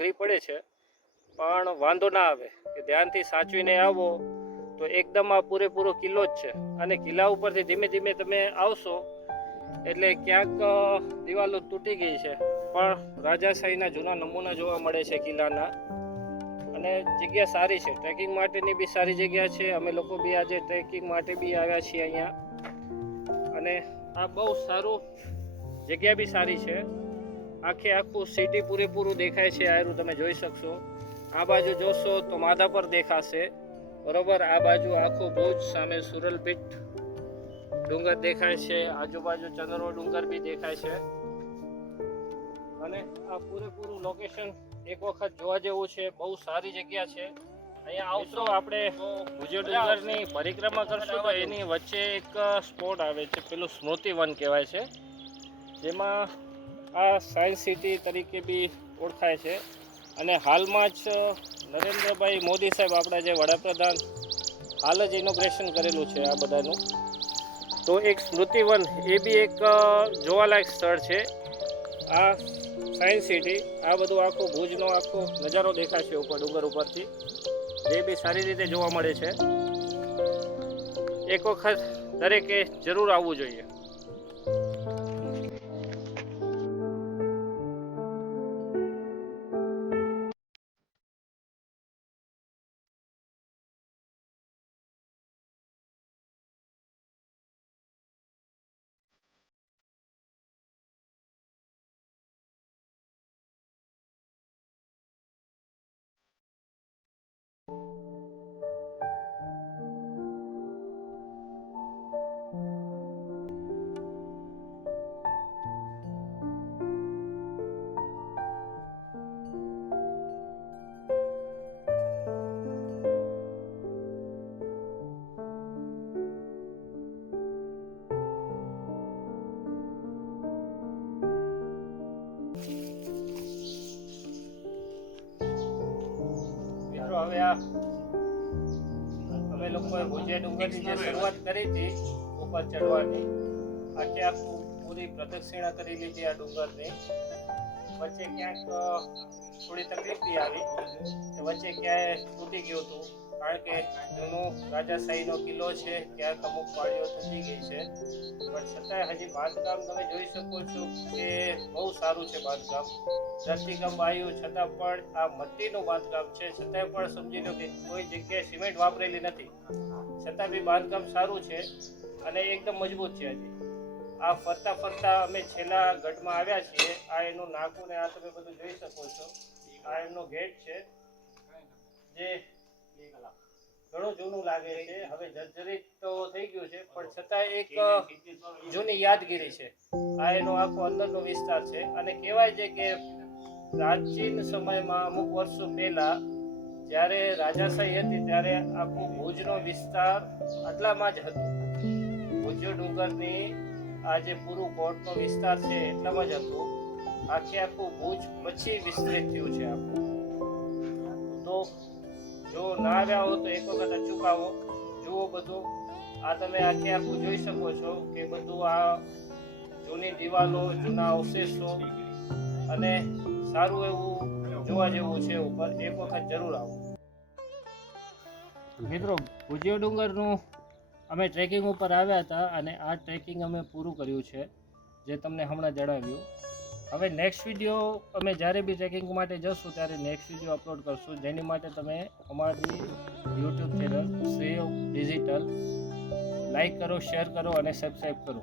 અઘરી પડે છે, પણ વાંધો ના આવે કે ધ્યાનથી સાચવીને આવો તો એકદમ આ પૂરેપૂરો કિલ્લો જ છે. અને કિલ્લા ઉપરથી ધીમે ધીમે તમે આવશો એટલે ક્યાંક દિવાલો તૂટી ગઈ છે, પણ રાજાશાહીના જૂના નમૂના જોવા મળે છે કિલ્લાના. અને જગ્યા સારી છે, ટ્રેકિંગ માટેની બી સારી જગ્યા છે. અમે લોકો બી આજે ટ્રેકિંગ માટે બી આવ્યા છીએ અહીંયા. અને આ બહુ સારું જગ્યા બી સારી છે. આખું સિટી પૂરેપૂરું દેખાય છે. આયરું તમે જોઈ શકશો. આ બાજુ જોશો તો માધાપર દેખાશે, બરોબર. આ બાજુ આખું ભુજ, સામે સુરલભીટ ડુંગર દેખાય છે, આજુબાજુ ચંદ્રવો ડુંગર બી દેખાય છે. અને આ પૂરેપૂરું લોકેશન એક વખત જોવા જેવું છે. બહુ સારી જગ્યા છે. અહીંયા આવશો આપણે ભુજિયો ડુંગરની પરિક્રમા કરશું તો એની વચ્ચે એક સ્પોટ આવે છે, પેલું સ્મૃતિ વન કહેવાય છે, જેમાં આ સાયન્સ સિટી તરીકે બી ઓળખાય છે. અને હાલમાં જ નરેન્દ્રભાઈ મોદી સાહેબ, આપણા જે વડાપ્રધાન, હાલ જ ઇનોગ્રેશન કરેલું છે આ બધાનું. તો એક સ્મૃતિ વન એ બી એક જોવાલાયક સ્થળ છે. આ સાયન્સ સિટી, આ બધું આખો ભુજનો આખો નજારો દેખાશે ઉપર ડુંગર ઉપરથી, જે બી સારી રીતે જોવા મળે છે. એક વખત દરેકે જરૂર આવવું જોઈએ. હવે આ અમે લોકોએ ભુજિયા ડુંગરની જે શરૂઆત કરી હતી ઉપર ચડવાની, આખું પૂરી પ્રદક્ષિણા કરી લીધી આ ડુંગરની. વચ્ચે ક્યાંક થોડી તકલીફ બી આવી, વચ્ચે ક્યાંય તૂટી ગયું હતું, કારણ કે જૂનો રાજાશાહીનો કિલ્લો છે, ક્યાંક અમુક પાળીઓ તૂટી ગઈ છે. પણ છતાંય હજી બાંધકામ તમે જોઈ શકો છો કે બહુ સારું છે બાંધકામ. ધરતીકંપ આવ્યું છતાં પણ આ મટ્ટીનું બાંધકામ છે, છતાંય પણ સમજી લો કે કોઈ જગ્યાએ સિમેન્ટ વાપરેલી નથી, છતાં બી બાંધકામ સારું છે અને એકદમ મજબૂત છે. હજી આ ફરતા ફરતા અમે છેલ્લા ગઢમાં આવ્યા છીએ. આ એનું નાકું ને આ તમે બધું જોઈ શકો છો. આ એમનો ગેટ છે, જે ઘણું જૂનું લાગે છે, હવે જર્જરિત તો થઈ ગયું છે, પણ છતાં એક જૂની યાદગીરી છે. આ એનો આખો અંદરનો વિસ્તાર છે. અને કહેવાય છે કે પ્રાચીન સમયમાં અમુક વર્ષો પહેલા જ્યારે રાજાશાહી હતી ત્યારે આખું ભુજનો વિસ્તાર આટલામાં જ હતું. ભુજિયો ડુંગરની આ જે પૂરું કોટનો વિસ્તાર છે એટલામાં જ હતું. આખું ભુજ પછી વિસ્તૃત થયું છે આખું. તો જો ના આવ્યા હો તો એક વખત અચૂક આવો, જુઓ બધું. આ તમે આખું જોઈ શકો છો કે બધું આ જૂની દિવાલો, જૂના અવશેષો અને સારું એવું જોવા જેવું છે ઉપર. એક વખત જરૂર આવો. મિત્રો, ભુજિયો ડુંગરનું અમે ટ્રેકિંગ ઉપર આવ્યા હતા અને આ ટ્રેકિંગ અમે પૂરું કર્યું છે, જે તમને હમણાં જણાવ્યું. હવે નેક્સ્ટ વિડીયો અમે જ્યારે બી ટ્રેકિંગ માટે જશું ત્યારે નેક્સ્ટ વિડીયો અપલોડ કરશું, જેની માટે તમે અમારી યુટ્યુબ ચેનલ શ્રેય ડિજિટલ લાઈક કરો, શેર કરો અને સબસ્ક્રાઈબ કરો.